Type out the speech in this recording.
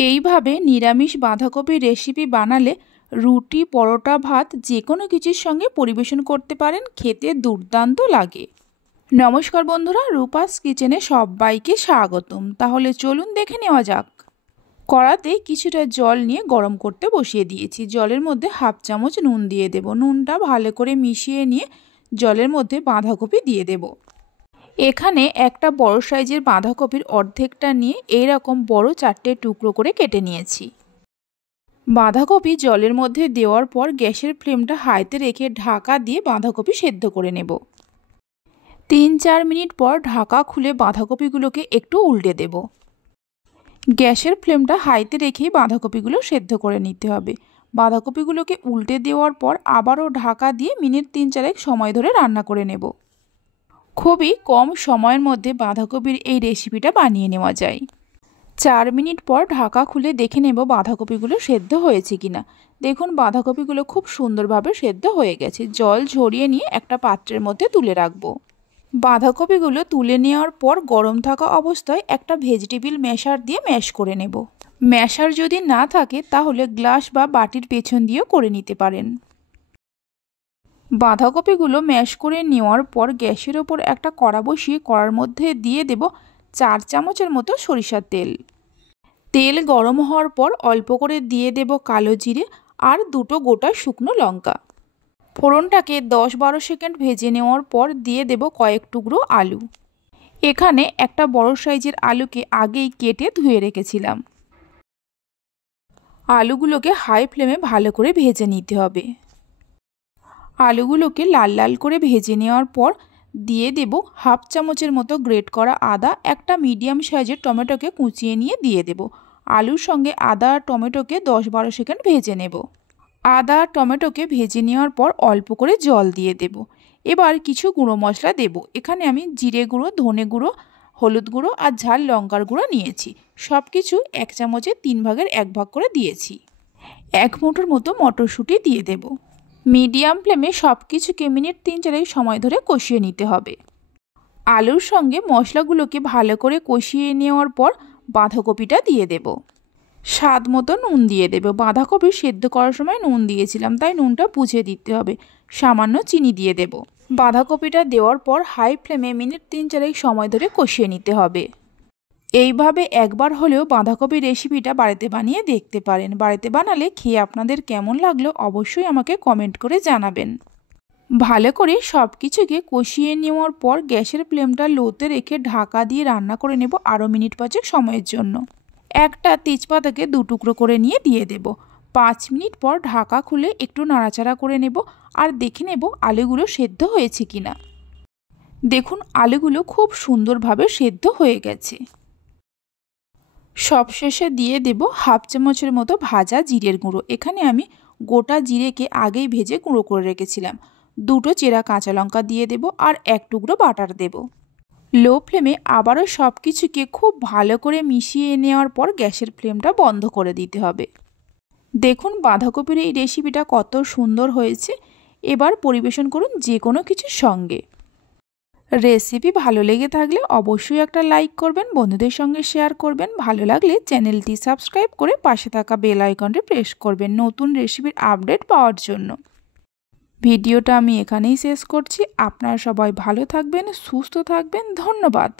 এইভাবে নিরামিষ বাঁধাকপির রেসিপি বানালে রুটি, পরোটা, ভাত যে কোনো কিছুর সঙ্গে পরিবেশন করতে পারেন, খেতে দুর্দান্ত লাগে। নমস্কার বন্ধুরা, রূপাস কিচেনে সবাইকে স্বাগতম। তাহলে চলুন দেখে নেওয়া যাক। কড়াতে কিছুটা জল নিয়ে গরম করতে বসিয়ে দিয়েছি। জলের মধ্যে হাফ চামচ নুন দিয়ে দেব। নুনটা ভালো করে মিশিয়ে নিয়ে জলের মধ্যে বাঁধাকপি দিয়ে দেব। এখানে একটা বড় সাইজের বাঁধাকপির অর্ধেকটা নিয়ে এইরকম বড় 4টে টুকরো করে কেটে নিয়েছি। বাঁধাকপি জলের মধ্যে দেওয়ার পর গ্যাসের ফ্লেমটা হাইতে রেখে ঢাকা দিয়ে বাঁধাকপি সেদ্ধ করে নেব। 3-4 মিনিট পর ঢাকা খুলে বাঁধাকপিগুলোকে একটু উল্টে দেব। গ্যাসের ফ্লেমটা হাইতে রেখেই বাঁধাকপিগুলো সেদ্ধ করে নিতে হবে। বাঁধাকপিগুলোকে উল্টে দেওয়ার পর আবারও ঢাকা দিয়ে মিনিট 3-4 সময় ধরে রান্না করে নেব। খুবই কম সময়ের মধ্যে বাঁধাকপির এই রেসিপিটা বানিয়ে নেওয়া যায়। 4 মিনিট পর ঢাকা খুলে দেখে নেব বাঁধাকপিগুলো সেদ্ধ হয়েছে কিনা। দেখুন বাঁধাকপিগুলো খুব সুন্দরভাবে সেদ্ধ হয়ে গেছে। জল ঝরিয়ে নিয়ে একটা পাত্রের মধ্যে তুলে রাখব। বাঁধাকপিগুলো তুলে নেওয়ার পর গরম থাকা অবস্থায় একটা ভেজিটেবিল ম্যাশার দিয়ে ম্যাশ করে নেব। ম্যাশার যদি না থাকে তাহলে গ্লাস বা বাটির পেছন দিয়েও করে নিতে পারেন। বাঁধাকপিগুলো ম্যাশ করে নেওয়ার পর গ্যাসের ওপর একটা কড়া বসিয়ে কড়ার মধ্যে দিয়ে দেব 4 চামচের মতো সরিষার তেল। তেল গরম হওয়ার পর অল্প করে দিয়ে দেব কালো জিরে আর 2টো গোটা শুকনো লঙ্কা। ফোড়নটাকে 10-12 সেকেন্ড ভেজে নেওয়ার পর দিয়ে দেব কয়েক টুকরো আলু। এখানে একটা বড় সাইজের আলুকে আগেই কেটে ধুয়ে রেখেছিলাম। আলুগুলোকে হাই ফ্লেমে ভালো করে ভেজে নিতে হবে। আলুগুলোকে লাল লাল করে ভেজে নেওয়ার পর দিয়ে দেব হাফ চামচের মতো গ্রেট করা আদা। একটা মিডিয়াম সাইজের টমেটোকে কুচিয়ে নিয়ে দিয়ে দেব। আলুর সঙ্গে আদা আর টমেটোকে 10-12 সেকেন্ড ভেজে নেব। আদা আর টমেটোকে ভেজে নেওয়ার পর অল্প করে জল দিয়ে দেব। এবার কিছু গুঁড়ো মশলা দেব। এখানে আমি জিরে গুঁড়ো, ধনে গুঁড়ো, হলুদ গুঁড়ো আর ঝাল লঙ্কার গুঁড়ো নিয়েছি। সব কিছু 1 চামচে 3 ভাগের 1 ভাগ করে দিয়েছি। 1 মুঠোর মতো মটরশুঁটি দিয়ে দেব। মিডিয়াম ফ্লেমে সব কিছুকে মিনিট 3-4 সময় ধরে কষিয়ে নিতে হবে। আলুর সঙ্গে মশলাগুলোকে ভালো করে কষিয়ে নেওয়ার পর বাঁধাকপিটা দিয়ে দেব। স্বাদ মতো নুন দিয়ে দেব। বাঁধাকপি সেদ্ধ করার সময় নুন দিয়েছিলাম, তাই নুনটা বুঝে দিতে হবে। সামান্য চিনি দিয়ে দেব। বাঁধাকপিটা দেওয়ার পর হাই ফ্লেমে মিনিট 3-4 সময় ধরে কষিয়ে নিতে হবে। এইভাবে একবার হলেও বাঁধাকপির রেসিপিটা বাড়িতে বানিয়ে দেখতে পারেন। বাড়িতে বানালে খেয়ে আপনাদের কেমন লাগলো অবশ্যই আমাকে কমেন্ট করে জানাবেন। ভালো করে সব কিছুকে কষিয়ে নেওয়ার পর গ্যাসের ফ্লেমটা লোতে রেখে ঢাকা দিয়ে রান্না করে নেব আরও মিনিট 5 সময়ের জন্য। একটা তেজপাতাকে 2 টুকরো করে নিয়ে দিয়ে দেব। 5 মিনিট পর ঢাকা খুলে একটু নাড়াচাড়া করে নেব আর দেখে নেব আলুগুলো সেদ্ধ হয়েছে কিনা। দেখুন আলুগুলো খুব সুন্দরভাবে সেদ্ধ হয়ে গেছে। সবশেষে দিয়ে দেব হাফ চামচের মতো ভাজা জিরের গুঁড়ো। এখানে আমি গোটা জিরেকে আগেই ভেজে গুঁড়ো করে রেখেছিলাম। 2টো চেরা কাঁচা লঙ্কা দিয়ে দেব আর 1 টুকরো বাটার দেব। লো ফ্লেমে আবারও সব কিছুকে খুব ভালো করে মিশিয়ে নেওয়ার পর গ্যাসের ফ্লেমটা বন্ধ করে দিতে হবে। দেখুন বাঁধাকপির এই রেসিপিটা কত সুন্দর হয়েছে। এবার পরিবেশন করুন যে কোনো কিছুর সঙ্গে। রেসিপি ভালো লেগে থাকলে অবশ্যই একটা লাইক করবেন, বন্ধুদের সঙ্গে শেয়ার করবেন। ভালো লাগলে চ্যানেলটি সাবস্ক্রাইব করে পাশে থাকা বেল আইকনটি প্রেস করবেন নতুন রেসিপির আপডেট পাওয়ার জন্য। ভিডিওটা আমি এখানেই শেষ করছি। আপনারা সবাই ভালো থাকবেন, সুস্থ থাকবেন। ধন্যবাদ।